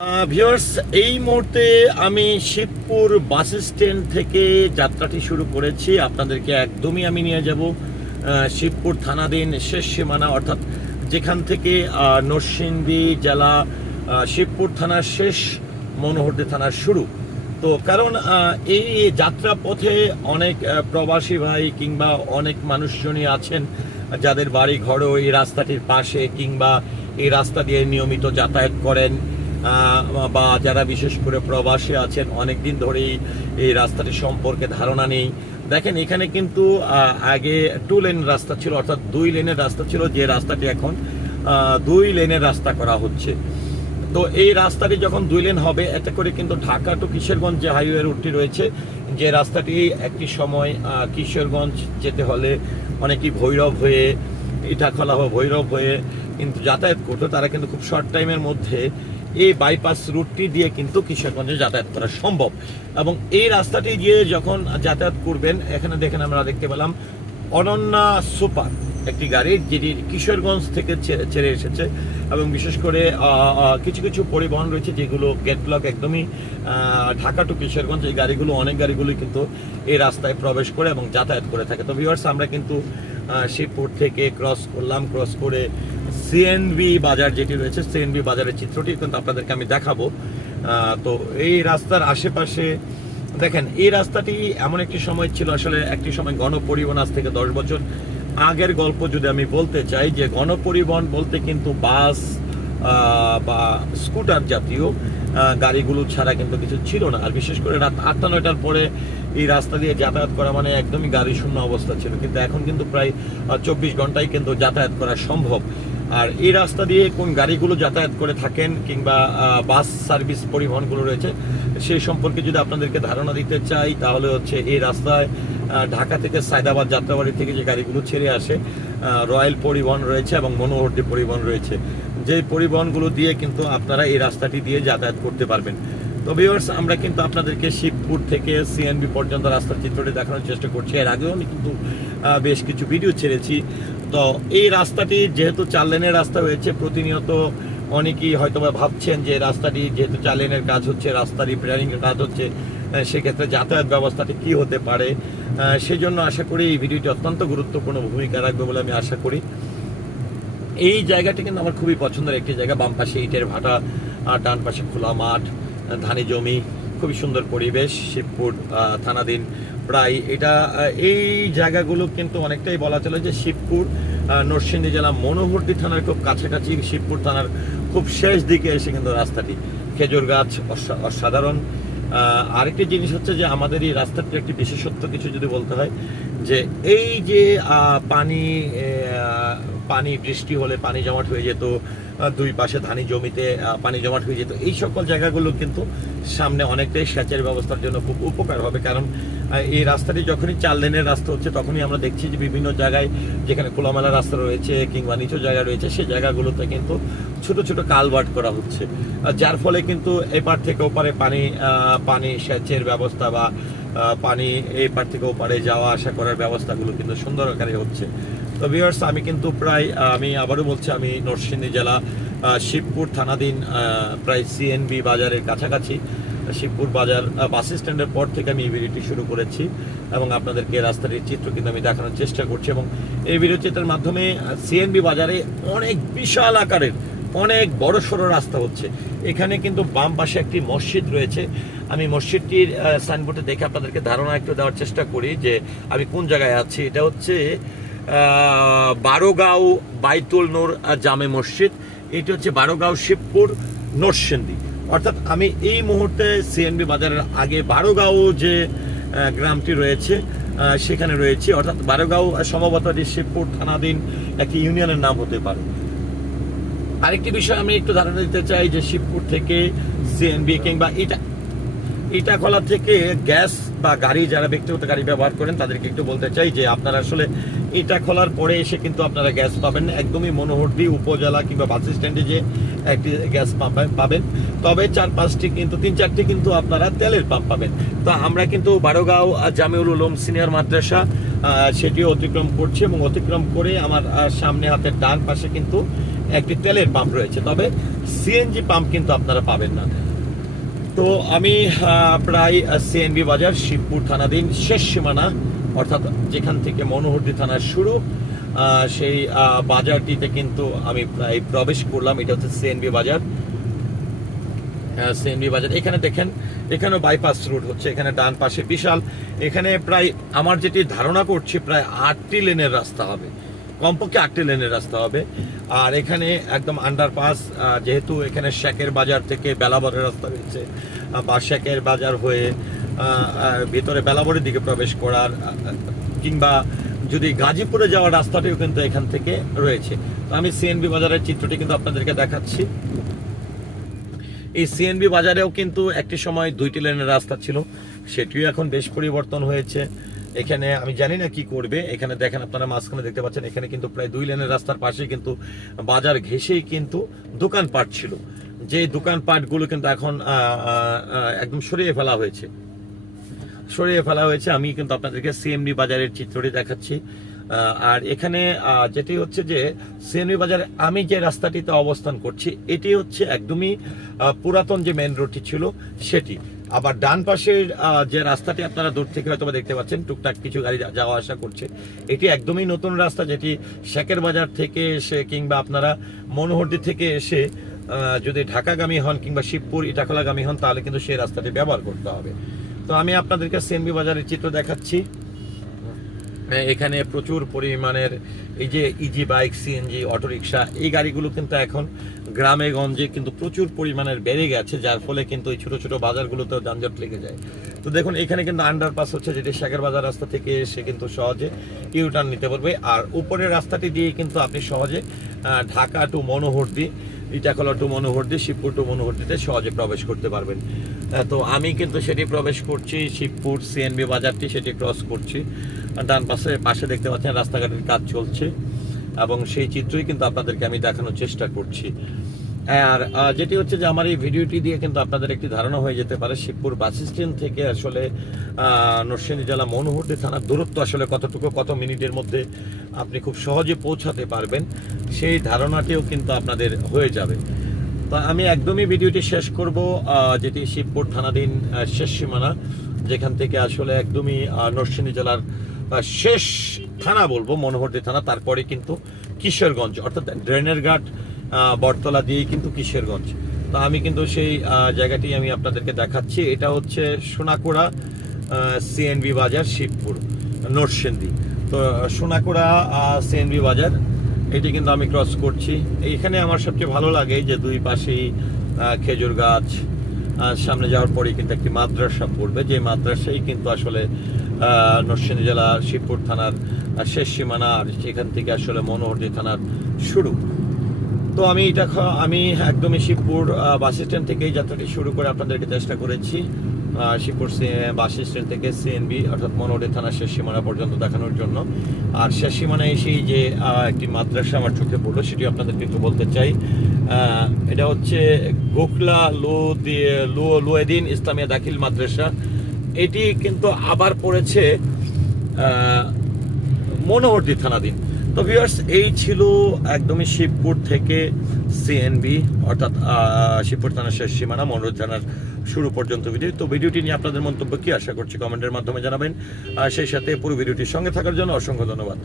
Viewers, এই মুহূর্তে আমি শিবপুর বাস স্ট্যান্ড থেকে যাত্রাটি শুরু করেছি। আপনাদেরকে একদমই আমি নিয়ে যাব শিবপুর থানাধীন শেষ সীমানা, অর্থাৎ যেখান থেকে নরসিংদী জেলা শিবপুর থানার শেষ, মনোহরদী থানার শুরু। তো কারণ এই যাত্রা পথে অনেক প্রবাসী ভাই কিংবা অনেক মানুষজনই আছেন যাদের বাড়ি ঘরও এই রাস্তাটির পাশে কিংবা এই রাস্তা দিয়ে নিয়মিত যাতায়াত করেন, বা যারা বিশেষ করে প্রবাসী আছেন অনেক দিন ধরেই এই রাস্তাটি সম্পর্কে ধারণা নেই। দেখেন, এখানে কিন্তু আগে 2 লেন রাস্তা ছিল, অর্থাৎ 2 লেনের রাস্তা ছিল, যে রাস্তাটি এখন 2 লেনের রাস্তা করা হচ্ছে। তো এই রাস্তাটি যখন 2 লেন হবে, এতে করে কিন্তু ঢাকা টু কিশোরগঞ্জ যে হাইওয়ে রুটটি রয়েছে, যে রাস্তাটি একটি সময় কিশোরগঞ্জ যেতে হলে অনেকেই ভৈরব হয়ে, ইটাখলা বা ভৈরব হয়ে কিন্তু যাতায়াত করতো, তারা কিন্তু খুব শর্ট টাইমের মধ্যে এই বাইপাস রুটটি দিয়ে কিন্তু কিশোরগঞ্জে যাতায়াত করা সম্ভব। এবং এই রাস্তাটি দিয়ে যখন যাতায়াত করবেন, এখানে দেখেন আমরা দেখতে পেলাম অনন্যা সুপার একটি গাড়ি, যেটি কিশোরগঞ্জ থেকে ছেড়ে এসেছে। এবং বিশেষ করে কিছু কিছু পরিবহন রয়েছে যেগুলো গেট ব্লক একদমই ঢাকা টু কিশোরগঞ্জ, এই গাড়িগুলো অনেক গাড়িগুলোই কিন্তু এই রাস্তায় প্রবেশ করে এবং যাতায়াত করে থাকে। তো ভিউয়ার্স, আমরা কিন্তু শিবপুর থেকে ক্রস করলাম, ক্রস করে সিএনবি বাজার যেটি রয়েছে, সিএনবি বাজারের চিত্রটি কিন্তু আপনাদেরকে আমি দেখাবো। তো এই রাস্তার আশেপাশে দেখেন, এই রাস্তাটি এমন একটি সময় ছিল, আসলে একটি সময় গণপরিবহন, আজ থেকে 10 বছর আগের গল্প যদি আমি বলতে চাই, যে গণপরিবহন বলতে কিন্তু বাস বা স্কুটার জাতীয় গাড়িগুলো ছাড়া কিন্তু কিছু ছিল না। আর বিশেষ করে রাত 8টা-9টার পরে এই রাস্তা দিয়ে যাতায়াত করা মানে একদমই গাড়ি শূন্য অবস্থা ছিল, কিন্তু এখন কিন্তু প্রায় 24 ঘন্টায় কিন্তু যাতায়াত করা সম্ভব। আর এই রাস্তা দিয়ে কোন গাড়িগুলো যাতায়াত করে থাকেন কিংবা বাস সার্ভিস পরিবহনগুলো রয়েছে, সেই সম্পর্কে যদি আপনাদেরকে ধারণা দিতে চাই, তাহলে হচ্ছে এই রাস্তায় ঢাকা থেকে সায়দাবাদ যাত্রাবাড়ি থেকে যে গাড়িগুলো ছেড়ে আসে, রয়্যাল পরিবহন রয়েছে এবং মনোহরদী পরিবহন রয়েছে, যে পরিবহনগুলো দিয়ে কিন্তু আপনারা এই রাস্তাটি দিয়ে যাতায়াত করতে পারবেন। তো ভিউয়ার্স, আমরা কিন্তু আপনাদেরকে শিবপুর থেকে সিএনবি পর্যন্ত রাস্তার চিত্রটি দেখানোর চেষ্টা করছি। এর আগেও আমি কিন্তু বেশ কিছু ভিডিও ছেড়েছি। তো এই রাস্তাটি যেহেতু 4 লেনের রাস্তা হয়েছে, প্রতিনিয়ত অনেকেই হয়তো বা ভাবছেন যে রাস্তাটি যেহেতু 4 লেনের কাজ হচ্ছে, রাস্তা রিপেয়ারিংয়ের কাজ হচ্ছে, সেক্ষেত্রে যাতায়াত ব্যবস্থাটি কী হতে পারে। সেই জন্য আশা করি এই ভিডিওটি অত্যন্ত গুরুত্বপূর্ণ ভূমিকা রাখবে বলে আমি আশা করি। এই জায়গাটি কিন্তু আমার খুবই পছন্দের একটি জায়গা। বাম পাশে ইটের ভাটা, ডান পাশে খোলা মাঠ, ধানি জমি, খুবই সুন্দর পরিবেশ। শিবপুর থানাধীন প্রায় এটা, এই জায়গাগুলো কিন্তু অনেকটাই বলা চলে যে শিবপুর নরসিংদী জেলা মনোহরদী থানার খুব কাছাকাছি, শিবপুর থানার খুব শেষ দিকে এসে কিন্তু রাস্তাটি। খেজুর গাছ অসাধারণ। আরেকটি জিনিস হচ্ছে যে আমাদের এই রাস্তাটির একটি বিশেষত্ব কিছু যদি বলতে হয়, যে এই যে পানি বৃষ্টি হলে পানি জমাট হয়ে যেত, 2 পাশে ধানি জমিতে পানি জমাট হয়ে যেত, এই সকল জায়গাগুলো কিন্তু সামনে অনেকটাই সেচের ব্যবস্থার জন্য খুব উপকার হবে। কারণ এই রাস্তাটি যখনই 4 লেনের রাস্তা হচ্ছে, তখনই আমরা দেখছি যে বিভিন্ন জায়গায় যেখানে খোলামেলা রাস্তা রয়েছে কিংবা নিচু জায়গা রয়েছে, সেই জায়গাগুলোতে কিন্তু ছোট ছোট কালভার্ট করা হচ্ছে, যার ফলে কিন্তু এপার থেকে ওপারে পানি সেচের ব্যবস্থা বা পানি এই পার থেকে ওপারে যাওয়া আসা করার ব্যবস্থাগুলো কিন্তু সুন্দর আকারে হচ্ছে। তো ভিউয়ার্স, আমি কিন্তু প্রায়, আমি আবারও বলছি, আমি নরসিংদী জেলা শিবপুর থানাধীন প্রায় সিএনবি বাজারের কাছাকাছি। শিবপুর বাজার বাস স্ট্যান্ডের পর থেকে আমি এই ভিডিওটি শুরু করেছি এবং আপনাদেরকে রাস্তাটির চিত্র কিন্তু আমি দেখানোর চেষ্টা করছি। এবং এই ভিডিও চিত্রের মাধ্যমে সিএনবি বাজারে অনেক বিশাল আকারের অনেক বড় সড়ো রাস্তা হচ্ছে। এখানে কিন্তু বাম পাশে একটি মসজিদ রয়েছে। আমি মসজিদটির সাইনবোর্ডে দেখে আপনাদেরকে ধারণা একটু দেওয়ার চেষ্টা করি যে আমি কোন জায়গায় আছি। এটা হচ্ছে বারোগাঁও বাইতুল নূর জামে মসজিদ। এটি হচ্ছে বারোগাঁও শিবপুর নরসিংদী, অর্থাৎ আমি এই মুহূর্তে সিএনবি বাজারের আগে বারোগাঁও যে গ্রামটি রয়েছে সেখানে রয়েছে, অর্থাৎ বারোগাঁও সম্ভবত শিবপুর থানাধীন একটি ইউনিয়নের নাম হতে পারে। আরেকটি বিষয় আমি একটু ধারণা দিতে চাই যে শিবপুর থেকে সিএনবি কিংবা ইটাখলা থেকে গ্যাস বা গাড়ি, যারা ব্যক্তিগত গাড়ি ব্যবহার করেন, তাদেরকে একটু বলতে চাই যে আপনারা আসলে ইটাখলার পরে এসে কিন্তু আপনারা গ্যাস পাবেন একদমই মনোহরদী উপজেলা কিংবা বাস স্ট্যান্ডে যে একটি গ্যাস পাম্প পাবেন, তবে 4-5টি কিন্তু 3-4টি কিন্তু আপনারা তেলের পাম্প পাবেন। তো আমরা কিন্তু বারোগাঁও জামিউল উলুম সিনিয়র মাদ্রাসা সেটিও অতিক্রম করছি এবং অতিক্রম করে আমার সামনে হাতের ডান পাশে কিন্তু একটি তেলের পাম্প রয়েছে, তবে সিএনজি পাম্প কিন্তু আপনারা পাবেন না। তো আমি প্রায় সিএনবি বাজার শিবপুর থানাধীন শেষ সীমানা, অর্থাৎ যেখান থেকে মনোহরদী থানার শুরু, সেই বাজারটিতে কিন্তু আমি প্রায় প্রবেশ করলাম। এটা হচ্ছে সিএনবি বাজার। সিএনবি বাজার, এখানে দেখেন, এখানেও বাইপাস রোড হচ্ছে। এখানে ডান পাশে বিশাল, এখানে প্রায় আমার যেটি ধারণা করছি প্রায় 8টি লেনের রাস্তা হবে, কমপক্ষে 8টি লেনের রাস্তা হবে। আর এখানে একদম আন্ডারপাস, যেহেতু এখানে শেখের বাজার থেকে বেলাবরের রাস্তা রয়েছে, বা শেখের বাজার হয়ে ভিতরে বেলাবরের দিকে প্রবেশ করার, কিংবা যদি গাজীপুরে যাওয়ার রাস্তাটিও কিন্তু এখান থেকে রয়েছে। তো আমি সিএনবি বাজারের চিত্রটি কিন্তু আপনাদেরকে দেখাচ্ছি। এই সিএনবি বাজারেও কিন্তু একটি সময় 2টি লেনের রাস্তা ছিল, সেটিও এখন বেশ পরিবর্তন হয়েছে। এখানে আমি জানি না কি করবে। এখানে দেখেন, আপনারা মাঝখানে দেখতে পাচ্ছেন, এখানে কিন্তু প্রায় 2 লেনের রাস্তার পাশে কিন্তু বাজার ঘেঁষেই কিন্তু দোকানপাট ছিল, যে দোকানপাটগুলো কিন্তু এখন একদম সরিয়ে ফেলা হয়েছে। আমি কিন্তু আপনাদেরকে সিএনবি বাজারের চিত্রটি দেখাচ্ছি। আর এখানে যেটি হচ্ছে যে সিএনবি বাজারে আমি যে রাস্তাটিতে অবস্থান করছি, এটি হচ্ছে একদমই পুরাতন যে মেন রোডটি ছিল সেটি। আবার ডান পাশের যে রাস্তাটি আপনারা দূর থেকে হয়তো দেখতে পাচ্ছেন, টুকটাক কিছু গাড়ি যাওয়া আসা করছে, এটি একদমই নতুন রাস্তা, যেটি শেখের বাজার থেকে এসে কিংবা আপনারা মনোহরদী থেকে এসে যদি ঢাকাগামী হন কিংবা শিবপুর ইটাখলাগামী হন, তাহলে কিন্তু সেই রাস্তাটি ব্যবহার করতে হবে। তো আমি আপনাদেরকে সিএনবি বাজারের চিত্র দেখাচ্ছি। এখানে প্রচুর পরিমাণের এই যে ইজি বাইক, সিএনজি, অটোরিকশা, এই গাড়িগুলো কিন্তু এখন গ্রামে গঞ্জে কিন্তু প্রচুর পরিমাণের বেড়ে গেছে, যার ফলে কিন্তু এই ছোট ছোট বাজারগুলোতে যানজট লেগে যায়। তো দেখুন, এখানে কিন্তু আন্ডারপাস হচ্ছে, যেটি শেখের বাজার রাস্তা থেকে এসে কিন্তু সহজে ইউটার্ন নিতে পারবে। আর উপরের রাস্তাটি দিয়ে কিন্তু আপনি সহজে Dhaka to Monohardi, Itakhola to Monohardi, Shibpur to মনোহরদীতে সহজে প্রবেশ করতে পারবেন। তো আমি কিন্তু সেটি প্রবেশ করছি, শিবপুর সিএনবি বাজারটি সেটি ক্রস করছি। ডান পাশে দেখতে পাচ্ছেন রাস্তাঘাটের কাজ চলছে, এবং সেই চিত্রই কিন্তু আপনাদেরকে আমি দেখানোর চেষ্টা করছি। আর যেটি হচ্ছে যে আমার এই ভিডিওটি দিয়ে কিন্তু আপনাদের একটি ধারণা হয়ে যেতে পারে শিবপুর বাস স্ট্যান্ড থেকে আসলে নরসিংদী জেলা মনোহরদী থানার দূরত্ব আসলে কতটুকু, কত মিনিটের মধ্যে আপনি খুব সহজে পৌঁছাতে পারবেন, সেই ধারণাটিও কিন্তু আপনাদের হয়ে যাবে। তো আমি একদমই ভিডিওটি শেষ করব, যেটি শিবপুর থানাধীন শেষ সীমানা, যেখান থেকে আসলে একদমই নরসিংদী জেলার শেষ থানা বলবো মনোহরদী থানা, তারপরে কিন্তু কিশোরগঞ্জ, অর্থাৎ ড্রেনের ঘাট বটতলা দিয়েই কিন্তু কিশোরগঞ্জ। তো আমি কিন্তু সেই জায়গাটি আমি আপনাদেরকে দেখাচ্ছি। এটা হচ্ছে সোনাকুড়া সিএনবি বাজার, শিবপুর নরসিংদী। তো সোনাকুড়া সিএনবি বাজার, এটি কিন্তু আমি ক্রস করছি। এখানে আমার সবচেয়ে ভালো লাগে যে দুই পাশেই খেজুর গাছ, সামনে যাওয়ার পরেই কিন্তু একটি মাদ্রাসা পড়বে, যে মাদ্রাসাই কিন্তু আসলে নরসিংদী জেলা শিবপুর থানার শেষ সীমানা, আর সেখান থেকে আসলে মনোহরদী থানার শুরু। তো আমি একদমই শিবপুর বাস স্ট্যান্ড থেকে এই যাত্রাটি শুরু করে আপনাদেরকে চেষ্টা করেছি শিবপুর বাস স্ট্যান্ড থেকে সিএনবি অর্থাৎ মনোহরদী থানার শেষ সীমানা পর্যন্ত দেখানোর জন্য। আর শেষ সীমানায় এসেই যে একটি মাদ্রাসা আমার চোখে পড়লো, সেটি আপনাদেরকে একটু বলতে চাই। এটা হচ্ছে গোখলা লোয়েদিন ইসলামিয়া দাখিল মাদ্রাসা। এটি কিন্তু আবার পড়েছে মনোহরদী থানাধীন। তো ভিউয়ার্স, এই ছিল একদমই শিবপুর থেকে সিএনবি অর্থাৎ শিবপুর থানার শেষ সীমানা মনোহরদী থানার শুরু পর্যন্ত ভিডিও। তো ভিডিওটি নিয়ে আপনাদের মন্তব্য কি, আশা করছি কমেন্টের মাধ্যমে জানাবেন। আর সেই সাথে পুরো ভিডিওটির সঙ্গে থাকার জন্য অসংখ্য ধন্যবাদ।